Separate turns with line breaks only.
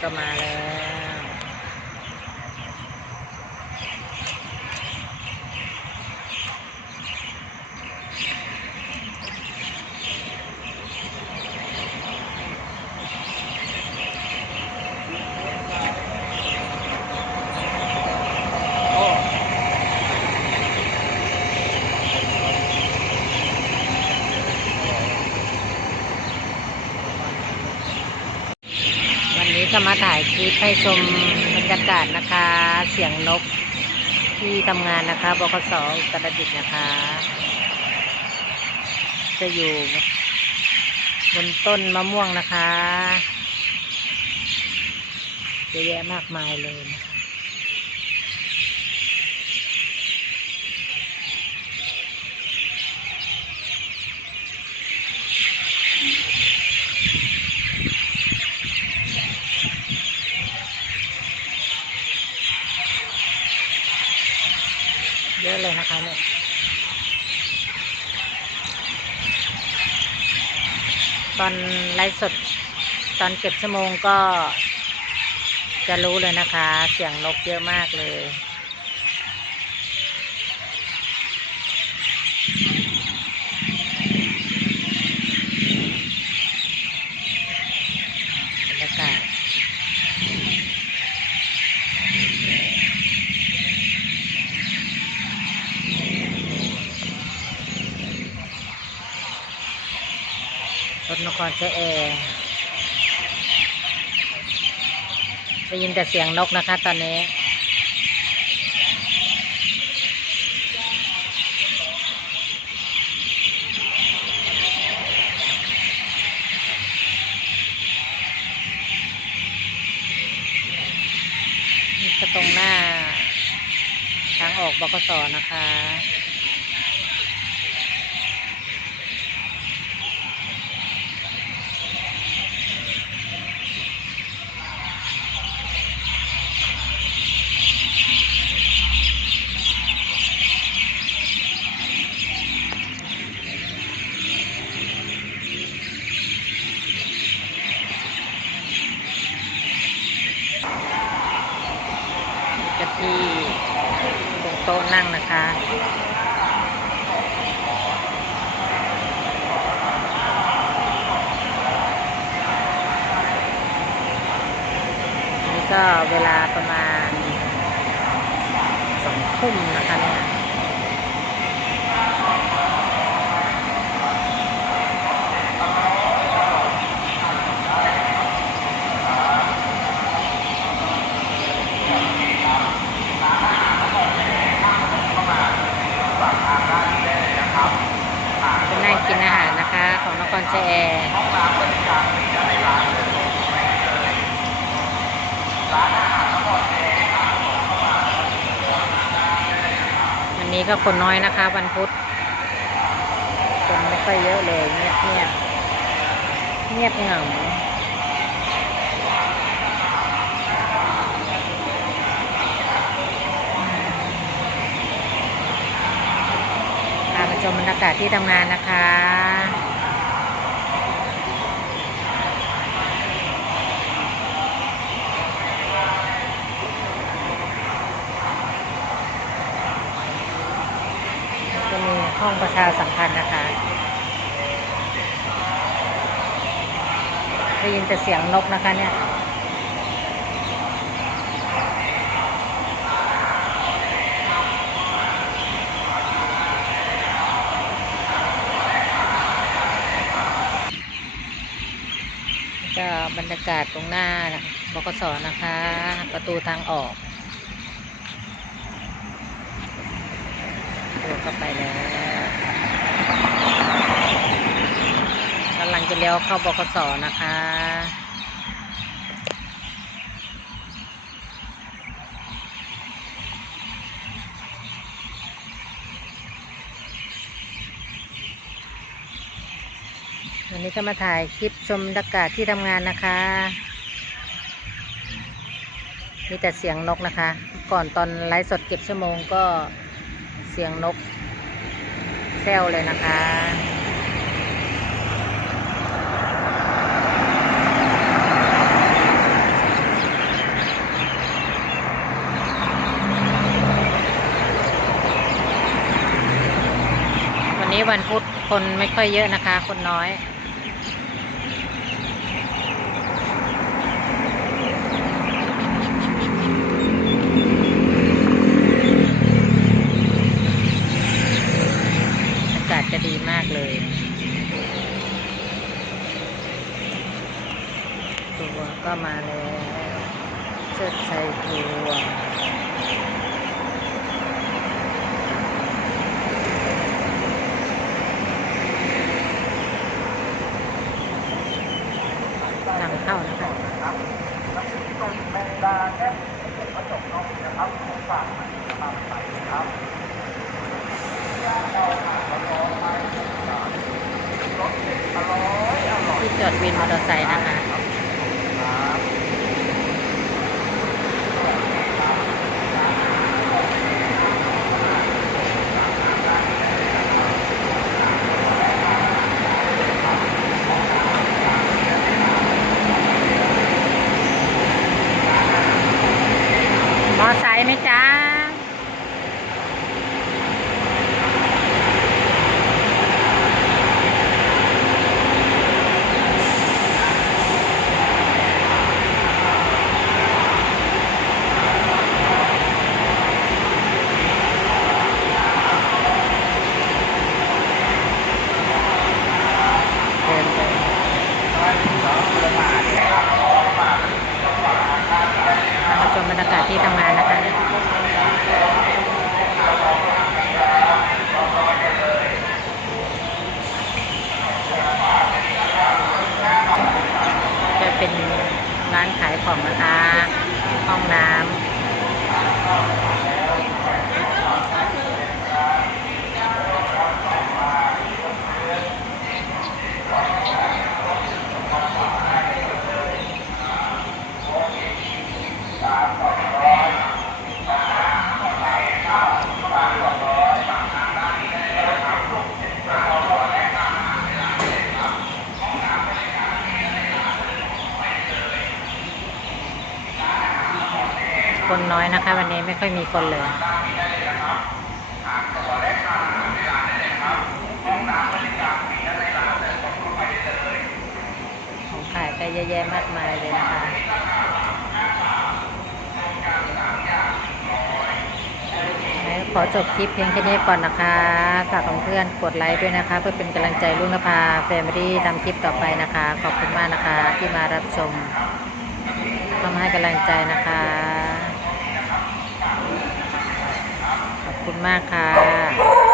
ก็มาแล้ว โอ้ จะมาถ่ายคลิปให้ชมบรรยากาศนะคะ เสียงนกที่ทำงานนะคะบกสอุตรดิตถ์นะคะ จะอยู่บนต้นมะม่วงนะคะเยอะแยะมากมายเลยนะคะ เลยนะคะเนี่ยตอนไลฟ์สดตอนเก็บชั่วโมงก็จะรู้เลยนะคะ เสียงนกเยอะมากเลย บรรยากาศ รถน ครเชแอร์ได้ยินแต่เสียงนกนะคะตอนนี้นี่ตรงหน้า ทางออกบกสนะคะ ที่ตรงโต๊ะนั่งนะคะนี่ก็เวลาประมาณสองทุ่มนะคะเนี่ย เป็นนั่งกินอาหารนะคะ ของนครเชแอร์วั นี้ก็คนน้อยนะคะ วันพุธคนไม่ค่อยเยอะเลยเงียบเงียบเงียบเหงาพาไปชมบรรยากาศที่ทำงานนะคะ ห้องประชาสัมพันธ์นะคะได้ยินแต่เสียงนกนะคะเนี่ยก็บรรยากาศตรงหน้าบกสนะคะ ประตูทางออกตัวเข้าไปแล้วกำลัง จะเลี้ยวเข้าบกสนะคะ วันนี้ก็มาถ่ายคลิปชมบรรยากาศที่ทำงานนะคะ มีแต่เสียงนกนะคะ ก่อนตอนไลฟ์สดเก็บชั่วโมงก็เสียงนกแซวเลยนะคะ วันพุธคนไม่ค่อยเยอะนะคะ คนน้อย อากาศจะดีมากเลย ตัวก็มาแล้วเชิดชัยทัวร์ทางเข้านะคะ ที่จอด วินมอเตอร์ไซค์นะคะ มอไซค์ไหมจ้า เดินไปมาชม บรรยากาศที่ทำงานนะคะ จะเป็นร้านขายของนะคะ ห้องน้ำ คนน้อยนะคะ วันนี้ไม่ค่อยมีคนเลยของขายก็เยอะแยะมากมายเลยนะคะขอจบคลิปเพียงแค่นี้ก่อนนะคะฝากเพื่อนกดไลค์ด้วยนะคะ เพื่อเป็นกำลังใจลุงนภาแฟมิลี่ทำคลิปต่อไปนะคะ ขอบคุณมากนะคะที่มารับชมทำให้กำลังใจนะคะ ขอบ คุณมากค่ะ